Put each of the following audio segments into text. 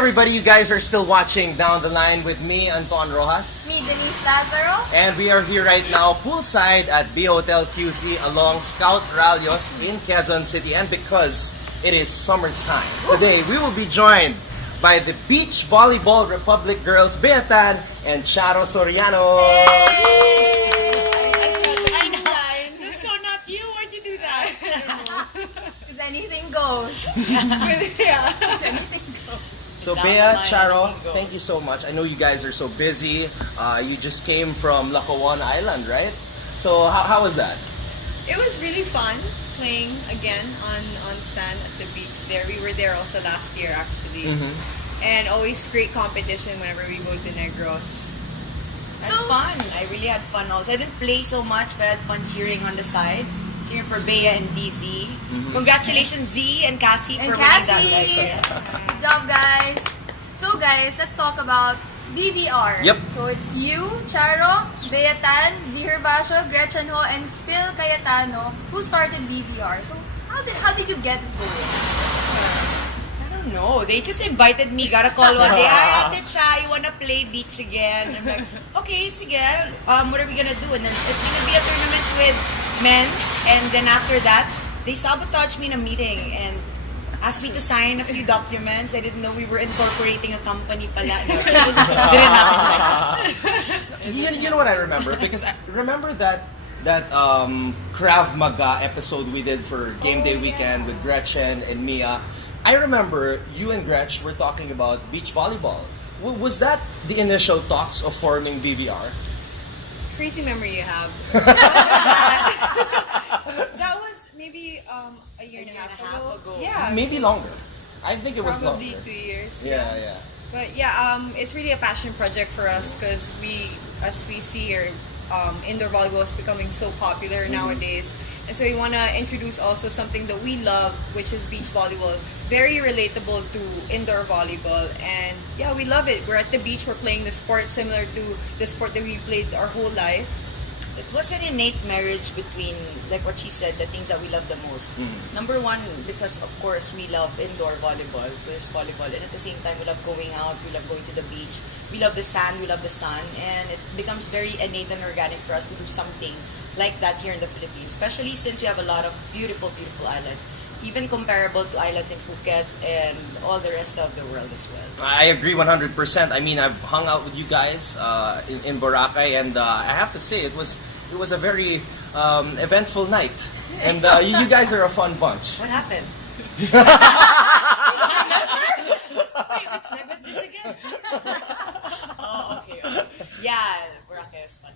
everybody, you guys are still watching Down the Line with me, Anton Rojas. Me, Denise Lazaro. And we are here right now, poolside at B Hotel QC along Scout Ralios in Quezon City. And because it is summertime, today we will be joined by the Beach Volleyball Republic girls, Beatan and Charo Soriano. That's so not you. Why'd you do that? Because anything goes. Anything goes. So Bea, Charo, thank you so much. I know you guys are so busy. You just came from Lacawan Island, right? So how was that? It was really fun playing again on sand at the beach there. We were there also last year actually. And always great competition whenever we go to Negros. So fun. I really had fun also. I didn't play so much, but I had fun cheering on the side. Cheering for Bea and DZ. Congratulations Z and Cassie for winning that leg. Good job, guys. So guys, let's talk about BVR. Yep. So it's you, Charo, Beatan, Z Herbacio, Gretchen Ho, and Phil Cayetano who started BVR. So how did you get it going? No, they just invited me. Got a call one day. Hi, Ate Cha, you wanna play beach again? I'm like, okay, sige. What are we gonna do? And then it's gonna be a tournament with men's. And then after that, they sabotaged me in a meeting and asked me to sign a few documents. I didn't know we were incorporating a company pala. No, didn't happen. You know what I remember? Because I remember that Krav Maga episode we did for Game Day Weekend with Gretchen and Mia. I remember you and Gretch were talking about beach volleyball. Was that the initial talks of forming BVR? Crazy memory you have. That was maybe a year and a half ago. Yeah. Maybe longer. I think it was Probably longer. 2 years. Yeah. But yeah, it's really a passion project for us because as we see here, indoor volleyball is becoming so popular nowadays. And so we want to introduce also something that we love, which is beach volleyball. Very relatable to indoor volleyball. And yeah, we love it. We're at the beach, we're playing the sport similar to the sport that we played our whole life. It was an innate marriage between, like what she said, the things that we love the most. Number one, because of course we love indoor volleyball, so there's volleyball. And at the same time, we love going out, we love going to the beach. We love the sand, we love the sun. And it becomes very innate and organic for us to do something like that here in the Philippines, especially since we have a lot of beautiful, beautiful islands, even comparable to islands in Phuket and all the rest of the world as well. I agree 100%. I mean, I've hung out with you guys in Boracay, and I have to say it was a very eventful night, and you guys are a fun bunch. What happened? Wait, which night was this again? Okay. Yeah, Boracay was fun.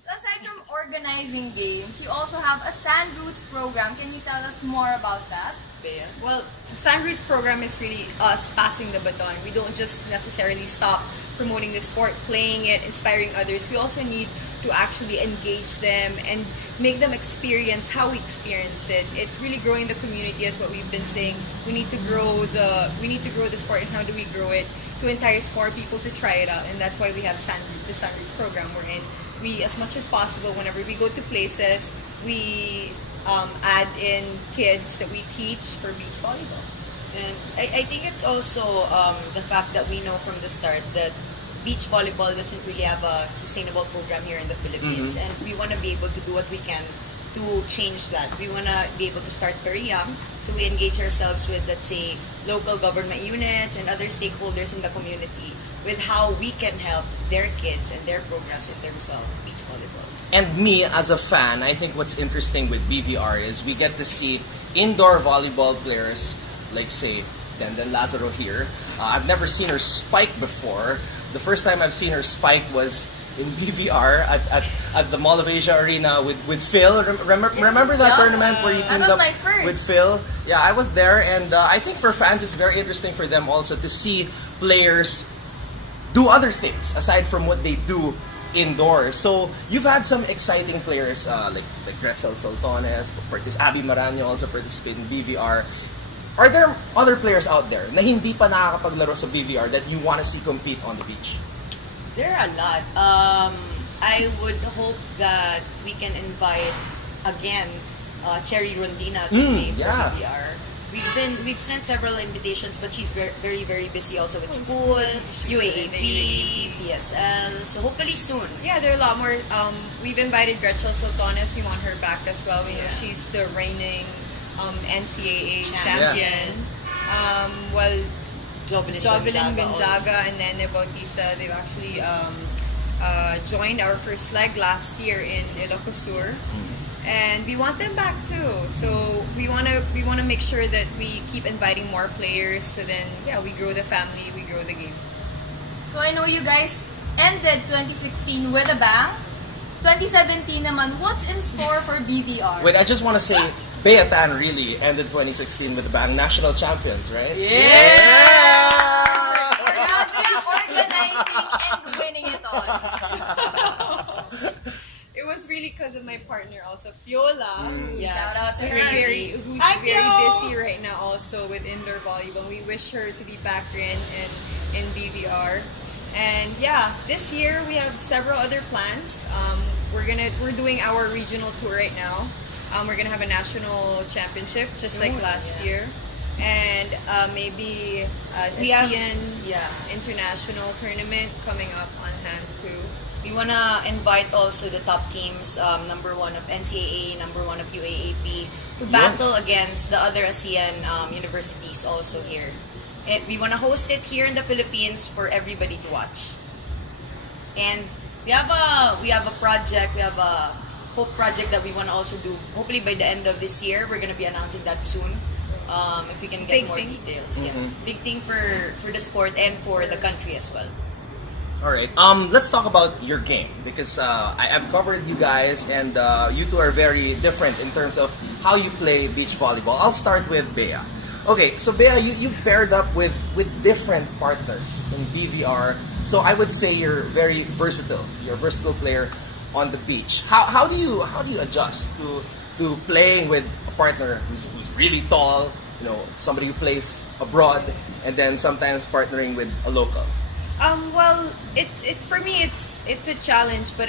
So aside from organizing games, you also have a Sand Roots program. Can you tell us more about that? Bea? Well, Sand Roots program is really us passing the baton. We don't just necessarily stop promoting the sport, playing it, inspiring others. We also need to actually engage them and make them experience how we experience it. It's really growing the community, as what we've been saying. We need to grow the sport, and how do we grow it? To entice more people to try it out, and that's why we have the Sand Roots program. We're in. We, as much as possible, whenever we go to places, we add in kids that we teach for beach volleyball. And I think it's also the fact that we know from the start that beach volleyball doesn't really have a sustainable program here in the Philippines, and we want to be able to do what we can to change that. We want to be able to start very young, so we engage ourselves with, let's say, local government units and other stakeholders in the community with how we can help their kids and their programs in terms of beach volleyball. And me, as a fan, I think what's interesting with BVR is we get to see indoor volleyball players, like say, Denden Lazaro here. I've never seen her spike before. The first time I've seen her spike was in BVR at the Mall of Asia Arena with Phil. Remember that tournament where you teamed up with Phil? Yeah, I was there, and I think for fans it's very interesting for them also to see players do other things aside from what they do indoors. So you've had some exciting players like Gretzel Soltones, Abby Maraño also participated in BVR. Are there other players out there na hindi pa nakakapaglaro sa BVR that you want to see compete on the beach? There are a lot. I would hope that we can invite again Cherry Rondina to play for BVR. we've sent several invitations, but she's very, very, very busy also with school, UAAP, PSL. So hopefully soon. Yeah, there are a lot more. We've invited Gretchen Sultanes. We want her back as well. We know she's the reigning NCAA champion. Well, Jovelyn Gonzaga and Nene Bautista, they've actually joined our first leg last year in Ilocos Sur. And we want them back too. So we wanna make sure that we keep inviting more players. So then, we grow the family, we grow the game. So I know you guys ended 2016 with a bang. 2017 naman, what's in store for BVR? Wait, I just want to say, Beatan really ended 2016 with a bang. National champions, right? Yeah! Organizing and winning it all. It was really because of my partner also, Fiola. Shout out to her. Who's very busy right now also with indoor volleyball. We wish her to be back in BVR. And this year we have several other plans. We're doing our regional tour right now. We're gonna have a national championship just like last year. And maybe We have- ASEAN international tournament coming up on hand too. We want to invite also the top teams, number 1 of NCAA, number 1 of UAAP, to battle against the other ASEAN universities also here. And we want to host it here in the Philippines for everybody to watch. And we have a project, we have a hope project that we want to also do. Hopefully by the end of this year, we're going to be announcing that soon. If we can get Big more thing. details. Yeah. Big thing for the sport and for the country as well. All right. Let's talk about your game because I've covered you guys, and you two are very different in terms of how you play beach volleyball. I'll start with Bea. Okay, so Bea, you paired up with different partners in BVR. So I would say you're very versatile. You're a versatile player on the beach. How do you adjust to playing with a partner who's really tall? You know, somebody who plays abroad, and then sometimes partnering with a local. Well, for me it's a challenge, but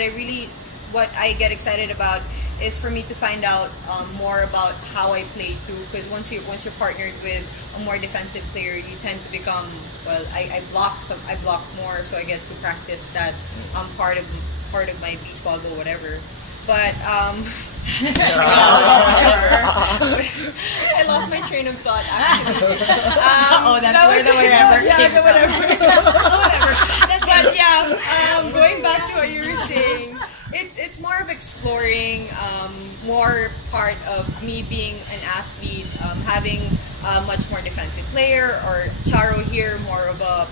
what I get excited about is for me to find out more about how I play too. Because once you're partnered with a more defensive player, you tend to become I block more, so I get to practice that part of my beach volleyball, whatever. But I lost my train of thought actually. That's where the whatever came from. Whatever. But going back to what you were saying, it's more of exploring, more part of me being an athlete, having a much more defensive player, or Charo here more of a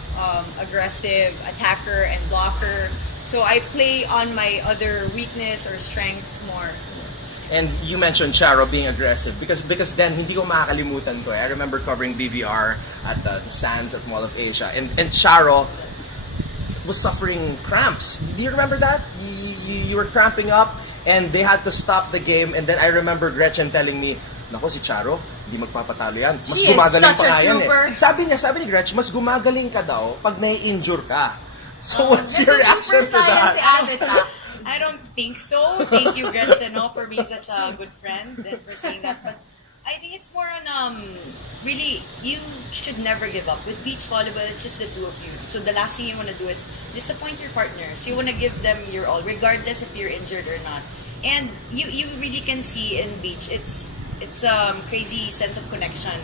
aggressive attacker and blocker. So I play on my other weakness or strength more. And you mentioned Charo being aggressive because then hindi ko makakalimutan ko. I remember covering BVR at the Sands at Mall of Asia, and Charo was suffering cramps. Do you remember that? You were cramping up, and they had to stop the game. And then I remember Gretchen telling me, "Nako, si Charo, hindi magpapatalo yan. Mas She is gumagaling such pa a nga yan trooper." Sabi ni Gretchen, mas gumagaling ka daw pag nai-injure ka. So what's This your is reaction super to science si that? Ate Cha. I don't think so. Thank you, Gretchen, for being such a good friend and for saying that. But I think it's more on really, you should never give up. With beach volleyball, it's just the two of you. So the last thing you want to do is disappoint your partners. You want to give them your all, regardless if you're injured or not. And you really can see in beach, it's crazy sense of connection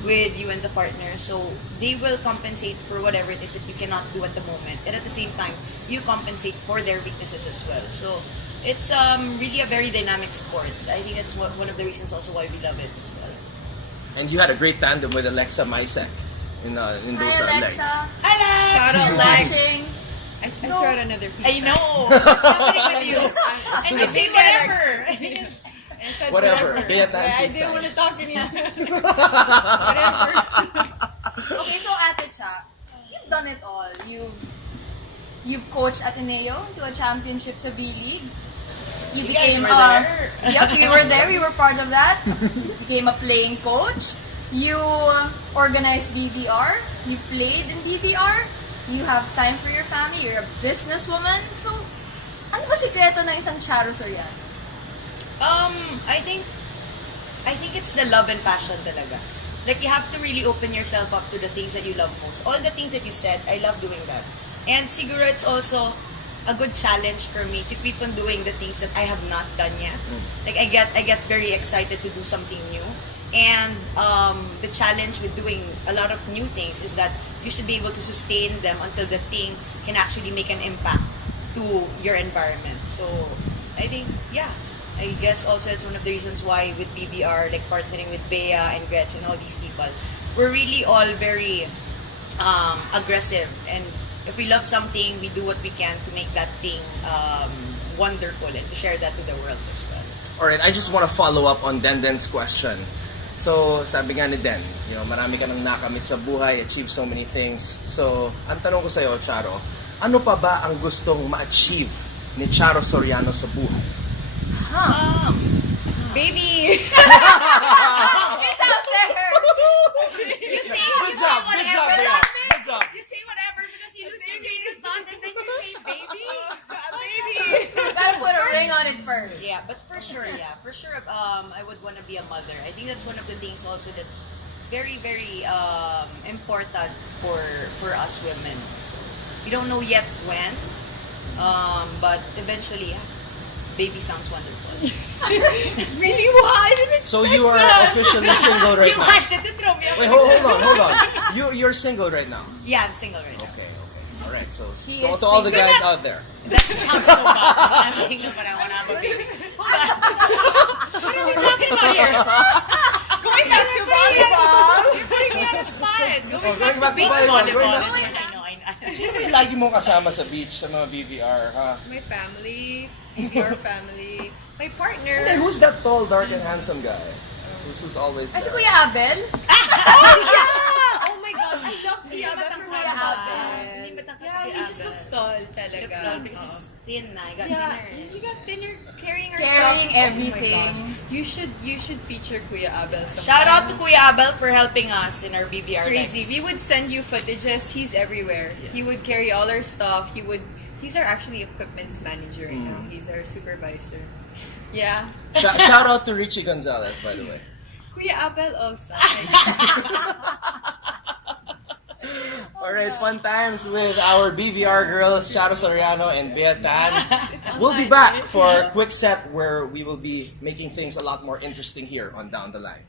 with you and the partner. So they will compensate for whatever it is that you cannot do at the moment. And at the same time, you compensate for their weaknesses as well. So it's really a very dynamic sport. I think that's one of the reasons also why we love it as well. And you had a great tandem with Alexa Maisek in those Hi, legs. Alexa. Hi, Lex! Shout out, You're Lex. watching. I threw out another piece. I know. What's happening with you? And you say whatever. I said Whatever. Beatan I Pisay. didn't want to talk anymore. Whatever. Okay, so Ate Cha, you've done it all. You've coached Ateneo to a championship sa V-League. You guys became were there. Yep, we were there. We were part of that. Became a playing coach. You organized BVR. You played in BVR. You have time for your family. You're a businesswoman. So, ano ba sikreto ng isang Charo Soriano? I think it's the love and passion talaga. Like, you have to really open yourself up to the things that you love most. All the things that you said, I love doing that. And siguro it's also a good challenge for me to keep on doing the things that I have not done yet. Like, I get very excited to do something new. And the challenge with doing a lot of new things is that you should be able to sustain them until the thing can actually make an impact to your environment. So I think, yeah, I guess also it's one of the reasons why with BBR, like partnering with Bea and Gretchen, all these people, we're really all very aggressive. And if we love something, we do what we can to make that thing wonderful and to share that to the world as well. Alright, I just want to follow up on Denden's question. So, sabi nga ni Den, marami ka nang nakamit sa buhay, achieve so many things. So, ang tanong ko sa'yo, Charo, ano pa ba ang gustong ma-achieve ni Charo Soriano sa buhay? Baby! It's out there! You say Good job, Bea. Good job. You say whatever because you lose your train of thought and then you say baby. Gotta put a ring on it first. Yeah, but for sure, I would want to be a mother. I think that's one of the things also that's very, very important for us women. So we don't know yet when, but eventually, yeah, baby sounds wonderful. Really? Why? I didn't So you are officially single right You now? wanted to throw me Wait, hold on. You're single right now? Yeah, I'm single right now. Okay. Alright, so She to is all the single. guys out there. That sounds so bad. I'm single, but I want to have a baby. What are we talking about here? Going back to volleyball. You're putting me on the spot. Going back to beach volleyball. I know. Sino ba yung lagi mong kasama sa beach, sa mga BVR, ha? My family, BBR family, my partner. Hey, who's that tall, dark, and handsome guy? Who's always Ay, si there? Kuya Abel? Oh yeah! Oh my God, I love Hindi Kuya siya Abel for matangkad. Kuya Abel. Hindi matangkad si Yeah, Kuya he just Abel. looks tall talaga. Looks tall because he's thin na. He got Yeah, thinner. he got thinner carrying our Carrying stuff. everything. Oh my gosh. You should feature Kuya Abel sometime. Shout out to Kuya Abel for helping us in our BBR Crazy. legs. We would send you footages. He's everywhere. He would carry all our stuff. He's our actually equipments manager right now. He's our supervisor. Yeah. Shout out to Richie Gonzalez, by the way. Kuya Abel also. Alright, fun times with our BVR girls, Charo Soriano and Bea Tan. We'll be back for a quick set where we will be making things a lot more interesting here on Down the Line.